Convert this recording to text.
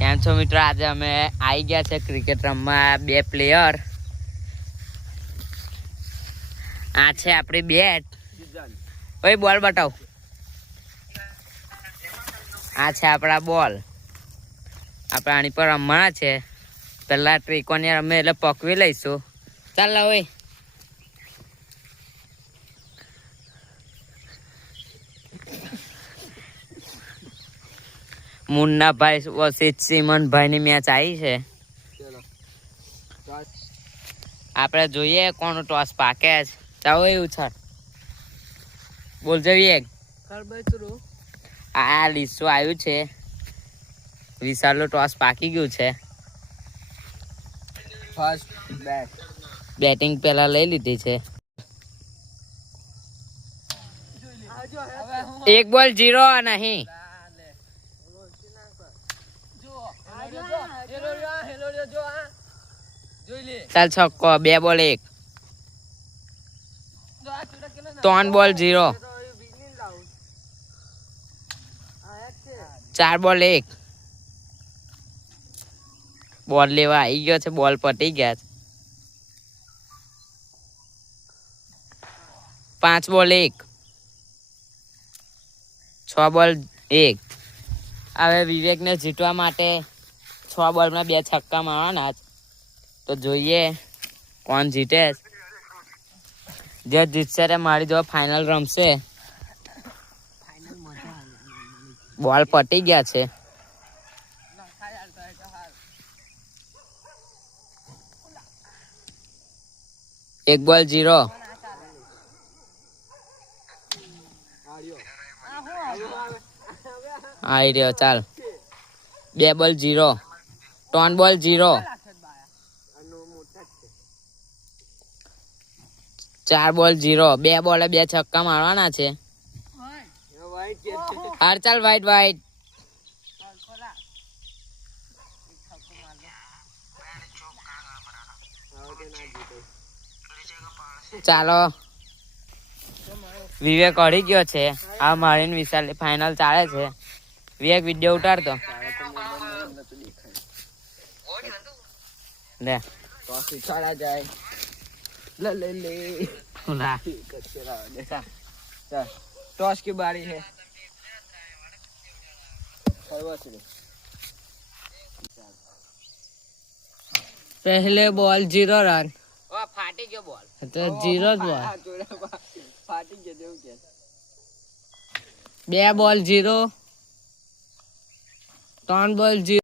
કેમ છો મિત્રો? આજે અમે આવી ગયા છે ક્રિકેટ રમવા. 2 પ્લેયર. આ છે આપણી બેટ. ઓય બોલ બતાવ. આ છે આપણા બોલ. આપણે આની પર રમવાના છે. પેલા ટ્રીકોને રમે એટલે પકવી લઈશું. ચાલ ઓય. મુન્નાભાઈ વસીત સિમનભાઈ ની મેચ આવી છે. આપણે જોઈએ કોનું ટોસ પાકે છે. ચાલો એવું છે. બોલ જોઈએ. આ લીસો આવ્યું છે. વિશાલનું ટોસ પાકી ગયું છે. ફર્સ્ટ બેટિંગ પેલા લઈ લીધી છે. 1 બોલ 0 નહીં. ચાલ છક્કો. 2 બોલ 1. 3 બોલ 0. 4 બોલ 1. બોલ લેવા આવી ગયો છે. બોલ પટી ગયા છે. 5 બોલ 1. 6 બોલ 1. હવે વિવેકને જીતવા માટે 6 બોલમાં 2 છક્કા મારવાના. તો જોઈએ કોણ જીતે. જે જીતશે તે મારી જોડે ફાઇનલ રમશે. બોલ પટી ગયા છે. એક બોલ 0. આવી રહ્યો. ચાલ 2 બોલ 0. 3 બોલ 0. 4 બોલ 0. 2 બોલે 2 છક્કા મારવાના છે. હાર ચાલ વાઈટ વાઈટ. ચાલો વિવેક અડી ગયો છે. આ મારીને વિશાલ ફાઇનલ ચાલે છે. વિવેક વિડીયો ઉતારતો લે જાય. टॉस की बारी है. पहले बॉल 0 रन. फाटी गयो बॉल. तो 0 बॉल. फाटी गयो. 2 બોલ 0. 3 બોલ 0.